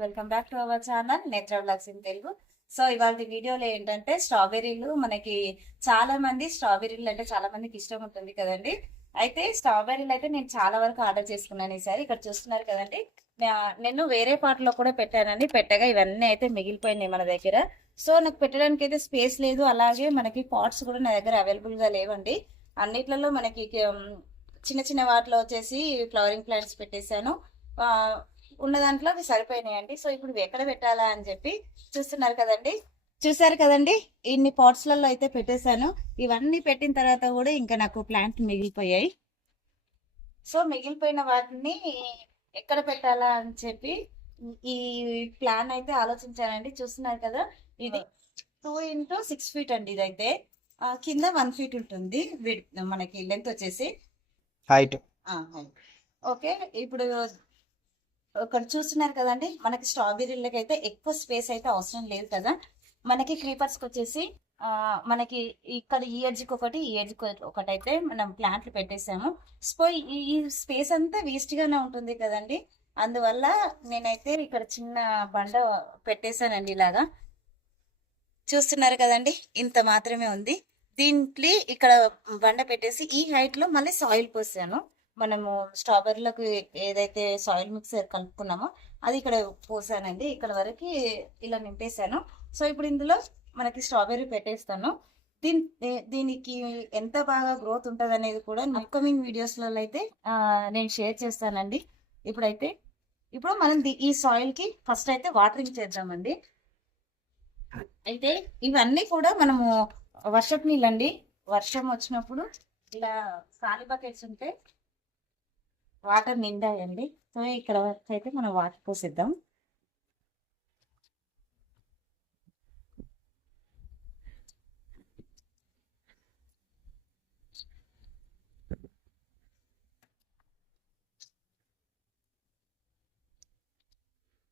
Welcome back to our channel నేత్ర vlogs in Telugu. So ఇవాళ వీడియోలో ఏంటంటే స్ట్రాబెర్రీలు. మనకి చాలా మంది స్ట్రాబెర్రీలు అంటే చాలా మందికి ఇష్టం ఉంటుంది కదండి. అయితే స్ట్రాబెర్రీలు అయితే నేను చాలా వరకు ఆర్డర్ చేసుకున్నాను ఈసారి. ఇక్కడ చూస్తున్నారు కదండి, నేను వేరే పాటలో కూడా పెట్టానండి. పెట్టగా ఇవన్నీ అయితే మిగిలిపోయినాయి మన దగ్గర. సో నాకు పెట్టడానికి అయితే స్పేస్ లేదు, అలాగే మనకి పాట్స్ కూడా నా దగ్గర అవైలబుల్ గా లేవండి. అన్నిట్లలో మనకి చిన్న చిన్న వాటిలో వచ్చేసి ఫ్లవరింగ్ ప్లాంట్స్ పెట్టేశాను. ఉన్న దాంట్లో అవి సరిపోయినాయండి. సో ఇప్పుడు ఇవి ఎక్కడ పెట్టాలా అని చెప్పి చూసారు కదండి ఇన్ని పాట్స్లలో అయితే పెట్టేశాను. ఇవన్నీ పెట్టిన తర్వాత కూడా ఇంకా నాకు ప్లాంట్ మిగిలిపోయాయి. సో మిగిలిపోయిన వాటిని ఎక్కడ పెట్టాలా అని చెప్పి ఈ ప్లాన్ అయితే ఆలోచించానండి. చూస్తున్నారు కదా, ఇది 2 x 6 ఫీట్ అండి. ఇదైతే కింద 1 ఫీట్ ఉంటుంది మనకి లెంత్ వచ్చేసి హైట్. ఓకే, ఇప్పుడు ఇక్కడ చూస్తున్నారు కదండి, మనకి స్ట్రాబెర్రీలకి అయితే ఎక్కువ స్పేస్ అయితే అవసరం లేదు కదా. మనకి క్రీపర్స్కి వచ్చేసి మనకి ఇక్కడ ఈ ఎడ్జ్కి ఒకటి, ఈ ఎడ్జ్కి ఒకటి అయితే మనం ప్లాంట్లు పెట్టేసాము. సో ఈ స్పేస్ అంతా వేస్ట్ గానే ఉంటుంది కదండి. అందువల్ల నేనైతే ఇక్కడ చిన్న బండ పెట్టేశానండి. ఇలాగా చూస్తున్నారు కదండి, ఇంత మాత్రమే ఉంది. దీంట్లో ఇక్కడ బండ పెట్టేసి ఈ హైట్ లో మళ్ళీ సాయిల్ పోసాను. మనము స్ట్రాబెర్రీలకు ఏదైతే సాయిల్ మిక్సర్ కలుపుకున్నామో అది ఇక్కడ పోసానండి. ఇక్కడ వరకు ఇలా నింపేశాను. సో ఇప్పుడు ఇందులో మనకి స్ట్రాబెర్రీ పెట్టేస్తాను. దీనికి ఎంత బాగా గ్రోత్ ఉంటుంది అనేది కూడా అప్కమింగ్ వీడియోస్లలో అయితే నేను షేర్ చేస్తానండి. ఇప్పుడు మనం ఈ సాయిల్ కి ఫస్ట్ అయితే వాటరింగ్ చేద్దామండి. అయితే ఇవన్నీ కూడా మనము వర్షపు నీళ్ళండి. వర్షం వచ్చినప్పుడు ఇలా ఖాళీ బకెట్స్ ఉంటే వాటర్ నిండాయండి. సో ఇక్కడ వరకు అయితే మనం వాటర్ పోసిద్దాం.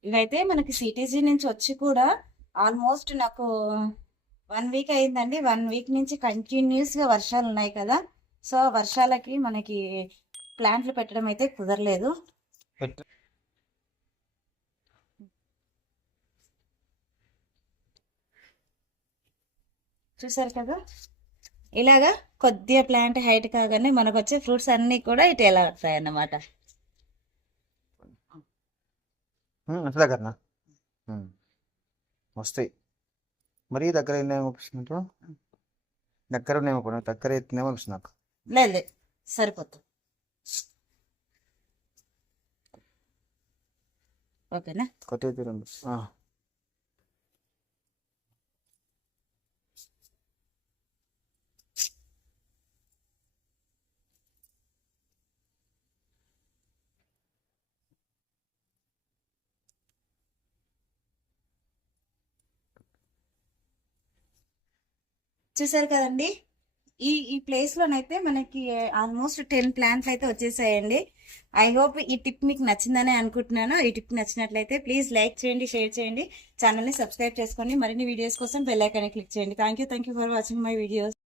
ఇవైతే మనకి సిటీజీ నుంచి వచ్చి కూడా ఆల్మోస్ట్ నాకు 1 వీక్ అయిందండి. 1 వీక్ నుంచి కంటిన్యూస్ గా వర్షాలు ఉన్నాయి కదా. సో వర్షాలకి మనకి ప్లాంట్లు పెట్టడం అయితే కుదరలేదు. చూసారు కదా, ఇలాగా కొద్దిగా ప్లాంట్ హైట్ కాగానే మనకు వచ్చే ఫ్రూట్స్ అన్ని కూడా ఇటు ఎలా వస్తాయి అన్నమాట. వస్తాయి. మరి దగ్గర ఏమనిపిస్తుంటారు, దగ్గర దగ్గర ఎత్తునేమో అనిపిస్తుంది నాకు. లేదు, సరిపోతుంది. ఓకేనా, కొత్త రెండు. చూసారు కదండి, ఈ ప్లేస్ లోనైతే మనకి ఆల్మోస్ట్ 10 ప్లాంట్లు అయితే వచ్చేసాయండి. ఐ హోప్ ఈ టిప్ మీకు నచ్చిందని అనుకుంటున్నాను. ఈ టిప్ నచ్చినట్లయితే ప్లీజ్ లైక్ చేయండి, షేర్ చేయండి, ఛానల్ని సబ్స్క్రైబ్ చేసుకోండి. మరిన్ని వీడియోస్ కోసం బెల్ ఐకాన్ క్లిక్ చేయండి. Thank you for watching my videos.